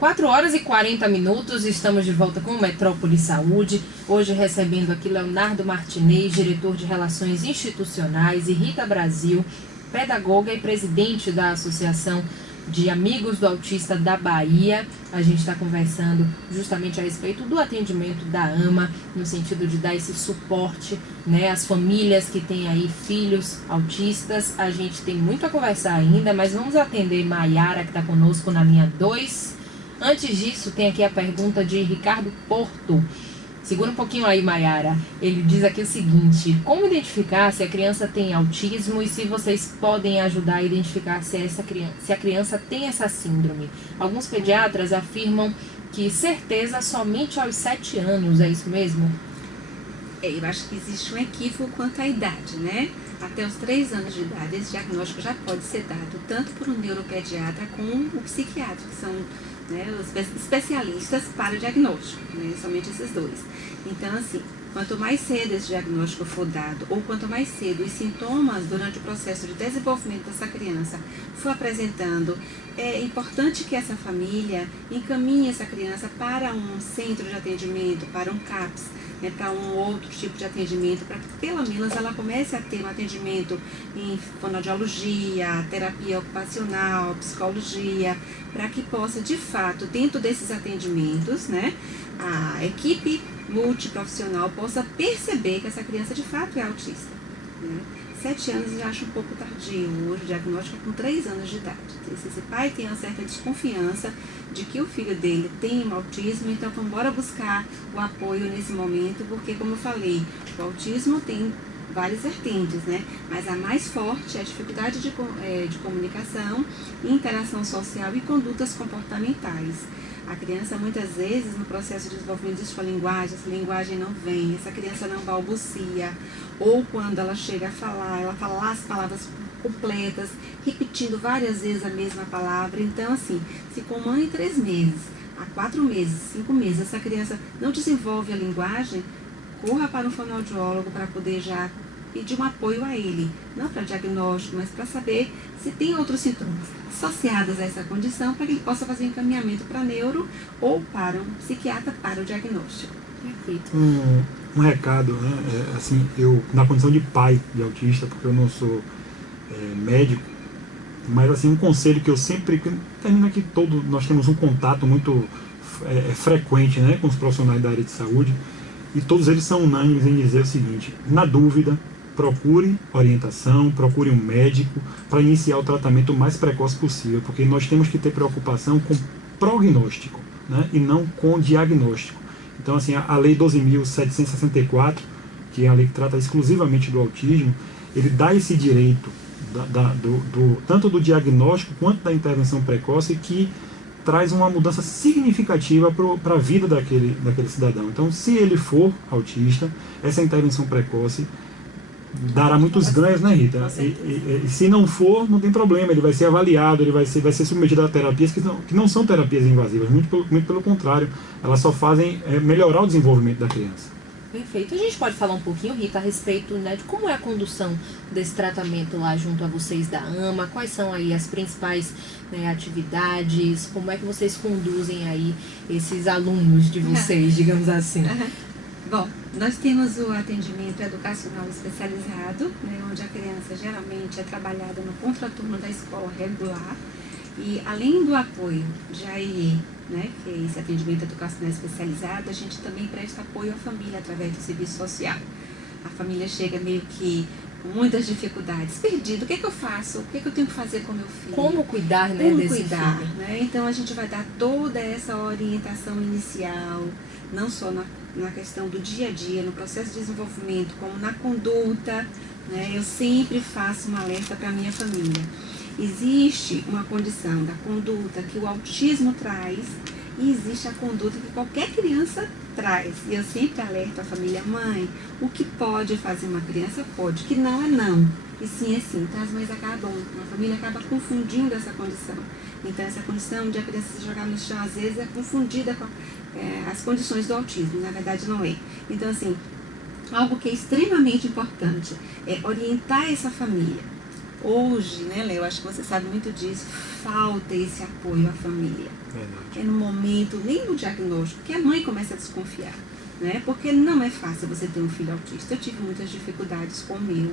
4h40, estamos de volta com o Metrópole Saúde. Hoje recebendo aqui Leonardo Martinez, diretor de Relações Institucionais, e Rita Brasil, pedagoga e presidente da Associação de Amigos do Autista da Bahia. A gente está conversando justamente a respeito do atendimento da AMA, no sentido de dar esse suporte, né, às famílias que têm aí filhos autistas. A gente tem muito a conversar ainda, mas vamos atender Maiara, que está conosco na linha 2. Antes disso, tem aqui a pergunta de Ricardo Porto. Segura um pouquinho aí, Maiara. Ele diz aqui o seguinte: como identificar se a criança tem autismo e se vocês podem ajudar a identificar se a criança tem essa síndrome? Alguns pediatras afirmam que certeza somente aos 7 anos, é isso mesmo? Eu acho que existe um equívoco quanto à idade, né? Até os 3 anos de idade, esse diagnóstico já pode ser dado tanto por um neuropediatra como o psiquiatra, que são, né, os especialistas para o diagnóstico, né, somente esses dois. Então, assim, quanto mais cedo esse diagnóstico for dado, ou quanto mais cedo os sintomas durante o processo de desenvolvimento dessa criança for apresentando, é importante que essa família encaminhe essa criança para um centro de atendimento, para um CAPS, né, para um outro tipo de atendimento, para que pelo menos ela comece a ter um atendimento em fonoaudiologia, terapia ocupacional, psicologia, para que possa, de fato, dentro desses atendimentos, né, a equipe multiprofissional possa perceber que essa criança de fato é autista, né? 7 anos eu acho um pouco tardio, hoje o diagnóstico é com 3 anos de idade. Se esse pai tem uma certa desconfiança de que o filho dele tem um autismo, então vamos embora buscar o apoio nesse momento, porque, como eu falei, o autismo tem várias vertentes, né? Mas a mais forte é a dificuldade de comunicação, interação social e condutas comportamentais. A criança, muitas vezes, no processo de desenvolvimento de sua linguagem, essa linguagem não vem, essa criança não balbucia, ou quando ela chega a falar, ela fala as palavras completas, repetindo várias vezes a mesma palavra. Então, assim, se com um ano e 3 meses, há 4 meses, 5 meses, essa criança não desenvolve a linguagem, corra para um fonoaudiólogo para poder já pedir um apoio a ele, não para diagnóstico, mas para saber se tem outros sintomas associados a essa condição, para que ele possa fazer encaminhamento para neuro ou para um psiquiatra para o diagnóstico. Perfeito. Um recado, né? Assim, eu, na condição de pai de autista, porque eu não sou médico, mas assim, um conselho que eu sempre termino aqui, nós temos um contato muito frequente, né, com os profissionais da área de saúde, e todos eles são unânimes em dizer o seguinte: na dúvida, procure orientação, procure um médico para iniciar o tratamento o mais precoce possível, porque nós temos que ter preocupação com prognóstico, né, e não com diagnóstico. Então, assim, a Lei 12.764, que é a lei que trata exclusivamente do autismo, ele dá esse direito tanto do diagnóstico quanto da intervenção precoce, que traz uma mudança significativa para a vida daquele cidadão. Então, se ele for autista, essa intervenção precoce dará muitos ganhos, né, Rita? E se não for, não tem problema, ele vai ser avaliado, ele vai ser submetido a terapias que não são terapias invasivas, muito pelo contrário, elas só fazem melhorar o desenvolvimento da criança. Perfeito. A gente pode falar um pouquinho, Rita, a respeito, né, de como é a condução desse tratamento lá junto a vocês da AMA, quais são aí as principais, né, atividades, como é que vocês conduzem aí esses alunos de vocês, digamos assim? Bom, nós temos o atendimento educacional especializado, né, onde a criança geralmente é trabalhada no contraturno da escola regular, e além do apoio de AIE, né, que é esse atendimento educacional especializado, a gente também presta apoio à família através do serviço social. A família chega meio que com muitas dificuldades, perdido, o que é que eu faço? O que é que eu tenho que fazer com meu filho? Como cuidar, né, desse cuidar, filho? Né? Então a gente vai dar toda essa orientação inicial, não só na questão do dia a dia, no processo de desenvolvimento, como na conduta, né? Eu sempre faço um alerta para a minha família. Existe uma condição da conduta que o autismo traz e existe a conduta que qualquer criança traz. E eu sempre alerto a família: mãe, o que pode fazer uma criança pode, que não é não, e sim é sim. Então as mães acabam, a família acaba confundindo essa condição. Então essa condição de a criança se jogar no chão às vezes é confundida com as condições do autismo, na verdade não é. Então, assim, algo que é extremamente importante é orientar essa família Hoje, né, Léo, acho que você sabe muito disso, falta esse apoio à família. Verdade. É no momento, nem no diagnóstico, que a mãe começa a desconfiar, né? Porque não é fácil você ter um filho autista. Eu tive muitas dificuldades com o meu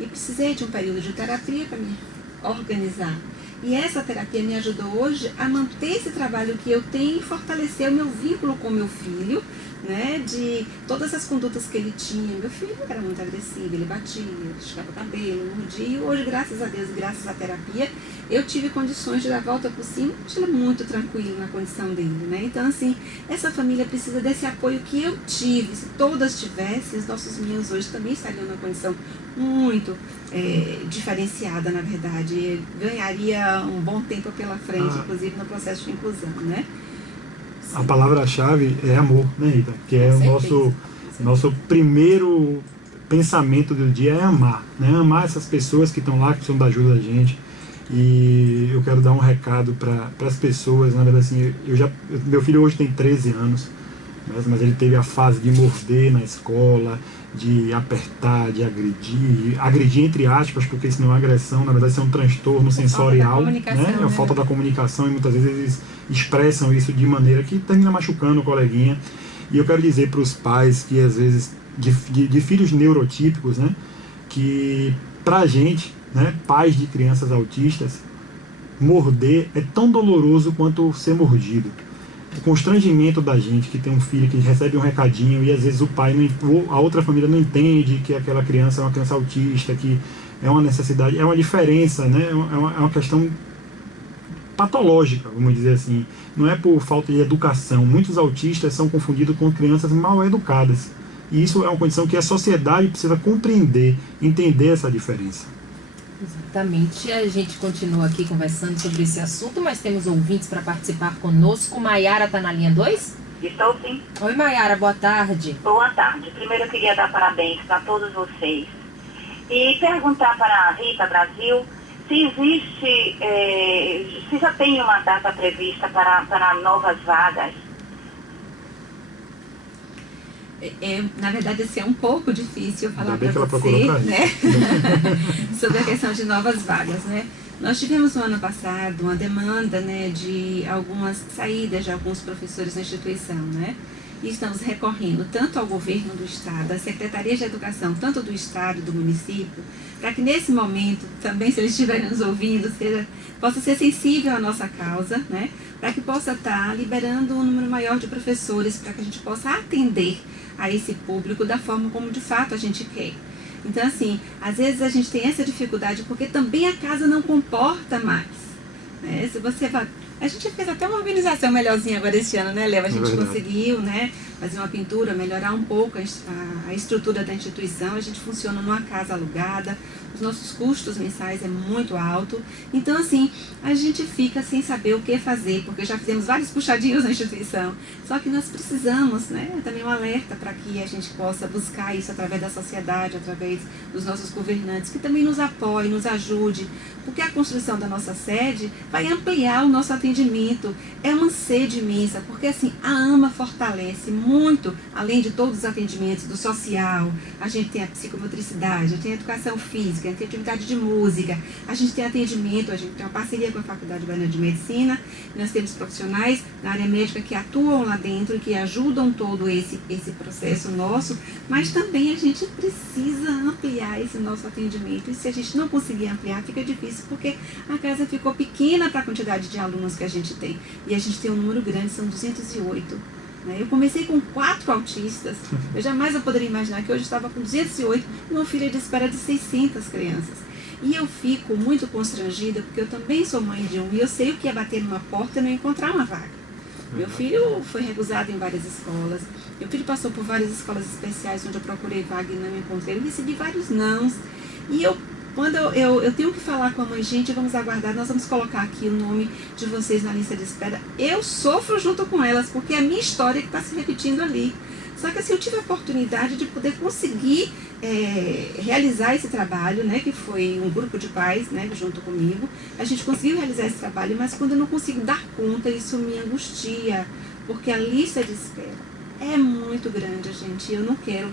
e precisei de um período de terapia para me organizar. E essa terapia me ajudou hoje a manter esse trabalho que eu tenho e fortalecer o meu vínculo com o meu filho, né, de todas as condutas que ele tinha. Meu filho era muito agressivo, ele batia, esticava o cabelo, mordia, e hoje, graças a Deus, graças à terapia, eu tive condições de dar a volta por cima, ele é muito tranquilo na condição dele, né? Então, assim, essa família precisa desse apoio que eu tive. Se todas tivessem, os nossos meninos hoje também estariam numa condição muito diferenciada, na verdade, ganharia um bom tempo pela frente, inclusive no processo de inclusão, né? A palavra-chave é amor, né, Rita? Que é o nosso primeiro pensamento do dia é amar, né? Amar essas pessoas que estão lá, que precisam da ajuda da gente. E eu quero dar um recado para as pessoas, na verdade, assim, meu filho hoje tem 13 anos, mas ele teve a fase de morder na escola, de apertar, de agredir entre aspas, porque isso não é agressão, na verdade isso é um transtorno sensorial, né? É a falta da comunicação, e muitas vezes eles expressam isso de maneira que termina machucando o coleguinha. E eu quero dizer para os pais que às vezes de filhos neurotípicos, né, que pra gente, né, pais de crianças autistas, morder é tão doloroso quanto ser mordido. O constrangimento da gente que tem um filho que recebe um recadinho e às vezes o pai, a outra família não entende que aquela criança é uma criança autista, que é uma necessidade, é uma diferença, né? É uma questão patológica, vamos dizer assim. Não é por falta de educação. Muitos autistas são confundidos com crianças mal educadas. E isso é uma condição que a sociedade precisa compreender, entender essa diferença. Exatamente. A gente continua aqui conversando sobre esse assunto, mas temos ouvintes para participar conosco. Maiara está na linha 2? Estou sim. Oi, Maiara, boa tarde. Boa tarde. Primeiro eu queria dar parabéns para todos vocês e perguntar para a Rita Brasil se existe, se já tem uma data prevista para novas vagas. Na verdade, assim, é um pouco difícil falar para você, né? sobre a questão de novas vagas, né? Nós tivemos no ano passado uma demanda, né, de algumas saídas de alguns professores na instituição, né? E estamos recorrendo tanto ao governo do estado, à Secretaria de Educação, tanto do estado e do município, para que nesse momento, também se eles estiverem nos ouvindo, possa ser sensível à nossa causa, né? Para que possa estar liberando um número maior de professores, para que a gente possa atender a esse público da forma como de fato a gente quer. Então, assim, às vezes a gente tem essa dificuldade porque também a casa não comporta mais, né? Se você vai... A gente fez até uma organização melhorzinha agora esse ano, né, Léo? A gente conseguiu, né, fazer uma pintura, melhorar um pouco a estrutura da instituição. A gente funciona numa casa alugada, os nossos custos mensais é muito alto. Então, assim, a gente fica sem saber o que fazer, porque já fizemos vários puxadinhos na instituição. Só que nós precisamos, né, também um alerta para que a gente possa buscar isso através da sociedade, através dos nossos governantes, que também nos apoiem, nos ajude, porque a construção da nossa sede vai ampliar o nosso atendimento. É uma sede imensa, porque assim, a AMA fortalece muito, além de todos os atendimentos do social, a gente tem a psicomotricidade, a gente tem a educação física, a gente tem atividade de música, a gente tem atendimento, a gente tem uma parceria com a Faculdade Baiana de Medicina, nós temos profissionais na área médica que atuam lá dentro e que ajudam todo esse processo nosso, mas também a gente precisa ampliar esse nosso atendimento, e se a gente não conseguir ampliar, fica difícil, porque a casa ficou pequena para a quantidade de alunos que a gente tem. E a gente tem um número grande, são 208. Né? Eu comecei com 4 autistas. Eu jamais poderia imaginar que hoje eu estava com 208 e uma fila de espera de 600 crianças. E eu fico muito constrangida, porque eu também sou mãe de um, e eu sei o que é bater numa porta e não encontrar uma vaga. Meu filho foi recusado em várias escolas. Meu filho passou por várias escolas especiais onde eu procurei vaga e não encontrei. Eu recebi vários nãos. E quando eu tenho que falar com a mãe, gente, vamos aguardar, nós vamos colocar aqui o nome de vocês na lista de espera. Eu sofro junto com elas, porque é a minha história que está se repetindo ali. Só que assim, eu tive a oportunidade de poder conseguir realizar esse trabalho, né, que foi um grupo de pais, né, junto comigo. A gente conseguiu realizar esse trabalho, mas quando eu não consigo dar conta, isso me angustia, porque a lista de espera é muito grande, gente. Eu não quero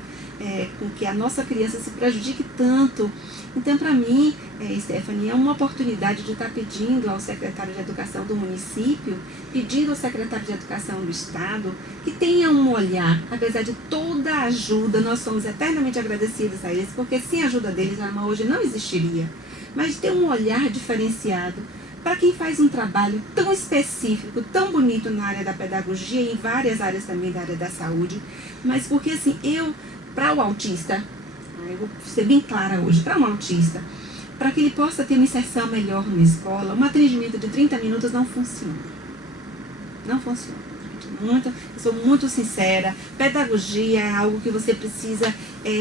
com que a nossa criança se prejudique tanto. Então, para mim, Stephanie, é uma oportunidade de estar pedindo ao secretário de Educação do município, pedindo ao secretário de Educação do Estado, que tenha um olhar, apesar de toda a ajuda, nós somos eternamente agradecidos a eles, porque sem a ajuda deles, a AMA hoje não existiria. Mas ter um olhar diferenciado para quem faz um trabalho tão específico, tão bonito na área da pedagogia e em várias áreas também da área da saúde, mas porque assim, para o autista, eu vou ser bem clara hoje, para um autista, para que ele possa ter uma inserção melhor numa escola, um atendimento de 30 minutos não funciona. Não funciona. Eu sou muito sincera, pedagogia é algo que você precisa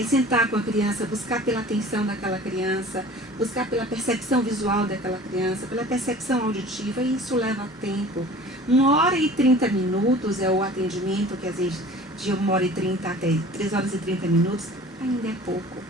sentar com a criança, buscar pela atenção daquela criança, buscar pela percepção visual daquela criança, pela percepção auditiva, e isso leva tempo. 1h30 é o atendimento, que às vezes de 1h30 até 3h30 ainda é pouco.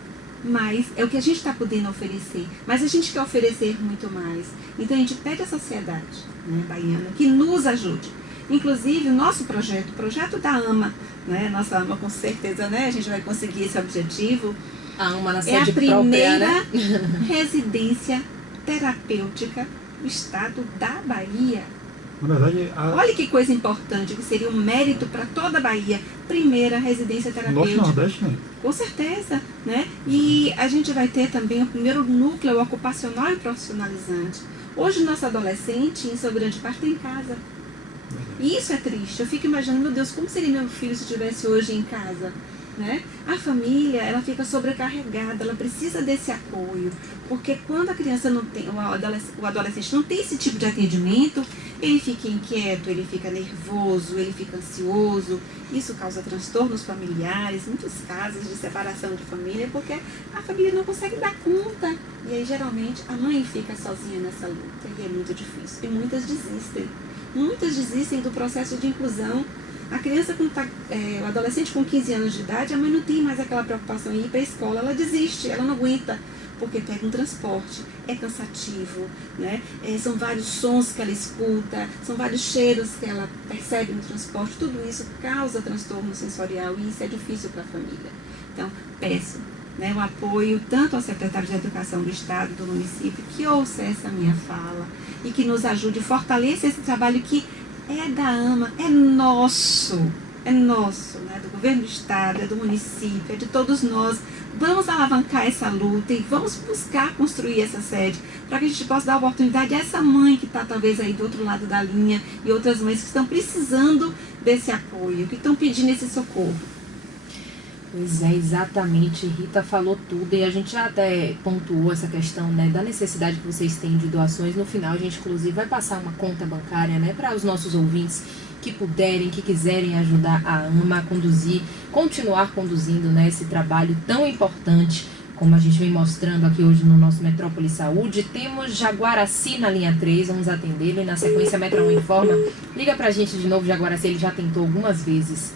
Mas é o que a gente está podendo oferecer. Mas a gente quer oferecer muito mais. Então a gente pede à sociedade, né, baiana, que nos ajude. Inclusive, o nosso projeto, o projeto da AMA, né? Nossa AMA, com certeza, né? A gente vai conseguir esse objetivo. A AMA na é sede a primeira própria, né? residência terapêutica do estado da Bahia. Na verdade, Olha que coisa importante, que seria um mérito para toda a Bahia. Primeira residência terapêutica. Norte e Nordeste, né? Com certeza, né? E a gente vai ter também o primeiro núcleo ocupacional e profissionalizante. Hoje, o nosso adolescente, em sua grande parte, tem em casa. E isso é triste. Eu fico imaginando, meu Deus, como seria meu filho se estivesse hoje em casa? Né? A família, ela fica sobrecarregada, ela precisa desse apoio, porque quando a criança não tem, o adolescente não tem esse tipo de atendimento, ele fica inquieto, ele fica nervoso, ele fica ansioso, isso causa transtornos familiares, muitos casos de separação de família, porque a família não consegue dar conta, e aí geralmente a mãe fica sozinha nessa luta, e é muito difícil, e muitas desistem do processo de inclusão. A criança, o adolescente com 15 anos de idade, a mãe não tem mais aquela preocupação em ir para a escola, ela desiste, ela não aguenta, porque pega um transporte, é cansativo, né? São vários sons que ela escuta, são vários cheiros que ela percebe no transporte, tudo isso causa transtorno sensorial e isso é difícil para a família. Então, peço, né, o apoio tanto ao secretário de Educação do Estado, do município, que ouça essa minha fala e que nos ajude, fortaleça esse trabalho que é da AMA, é nosso, né, do governo do estado, é do município, é de todos nós. Vamos alavancar essa luta e vamos buscar construir essa sede para que a gente possa dar oportunidade a essa mãe que está talvez aí do outro lado da linha e outras mães que estão precisando desse apoio, que estão pedindo esse socorro. Pois é, exatamente. Rita falou tudo e a gente já até pontuou essa questão, né, da necessidade que vocês têm de doações. No final a gente inclusive vai passar uma conta bancária, né, para os nossos ouvintes que puderem, que quiserem ajudar a AMA a conduzir, continuar conduzindo, né, esse trabalho tão importante, como a gente vem mostrando aqui hoje no nosso Metrópole Saúde. Temos Jaguaraci na linha 3, vamos atendê-lo e na sequência Metro 1 informa. Liga pra gente de novo, Jaguaraci, ele já tentou algumas vezes